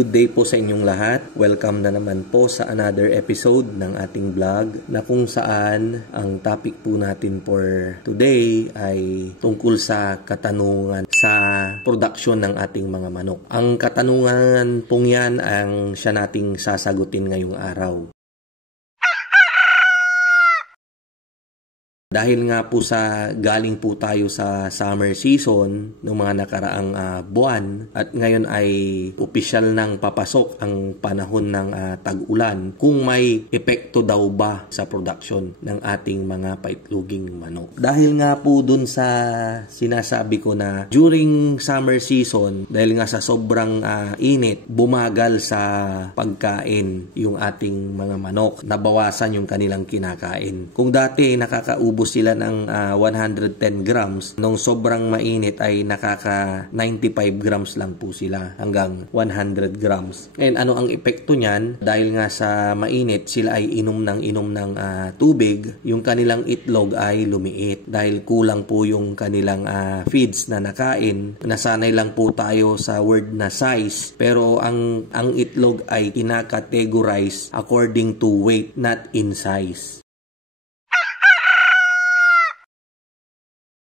good day po sa inyong lahat. Welcome na naman po sa another episode ng ating vlog na kung saan ang topic po natin for today ay tungkol sa katanungan sa production ng ating mga manok. Ang katanungan pong yan ang siya nating sasagutin ngayong araw. Dahil nga po sa galing po tayo sa summer season ng mga nakaraang buwan at ngayon ay opisyal nang papasok ang panahon ng tag-ulan, kung may epekto daw ba sa production ng ating mga paitloging manok. Dahil nga po dun sa sinasabi ko na during summer season, dahil nga sa sobrang init, bumagal sa pagkain yung ating mga manok, nabawasan yung kanilang kinakain. Kung dati nakakaubos sila ng 110 grams, nung sobrang mainit ay nakaka 95 grams lang po sila hanggang 100 grams. And ano ang epekto niyan? Dahil nga sa mainit, sila ay inom ng tubig, yung kanilang itlog ay lumiit dahil kulang po yung kanilang feeds na nakain. Nasanay lang po tayo sa word na size, pero ang itlog ay kinakategorize according to weight, not in size.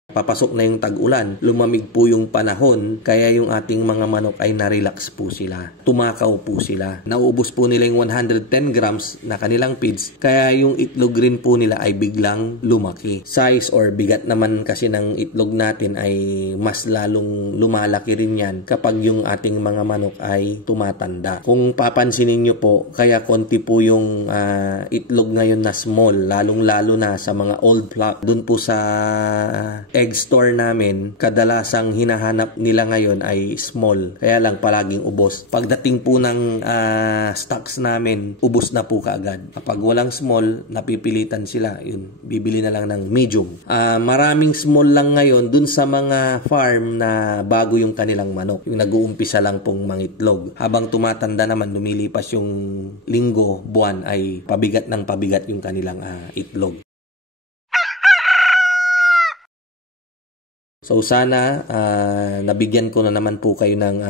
Papasok na yung tag-ulan, lumamig po yung panahon, kaya yung ating mga manok ay na-relax po sila. Tumakaw po sila. Nauubos po nila yung 110 grams na kanilang feeds, kaya yung itlog rin po nila ay biglang lumaki. Size or bigat naman kasi ng itlog natin ay mas lalong lumalaki rin yan kapag yung ating mga manok ay tumatanda. Kung papansinin nyo po, kaya konti po yung itlog ngayon na small, lalong-lalo na sa mga old flock. Doon po sa egg store namin, kadalasang hinahanap nila ngayon ay small. Kaya lang palaging ubos. Pagdating po ng stocks namin, ubos na po kaagad. Kapag walang small, napipilitan sila. Yun, bibili na lang ng medium. Maraming small lang ngayon dun sa mga farm na bago yung kanilang manok. Yung nag-uumpisa lang pong mangitlog. Habang tumatanda naman, lumilipas yung linggo, buwan, ay pabigat ng pabigat yung kanilang itlog. So sana nabigyan ko na naman po kayo ng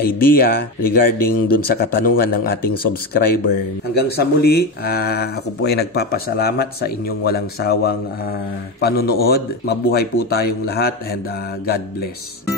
idea regarding dun sa katanungan ng ating subscriber. Hanggang sa muli, ako po ay nagpapasalamat sa inyong walang sawang panunood. Mabuhay po tayong lahat and God bless.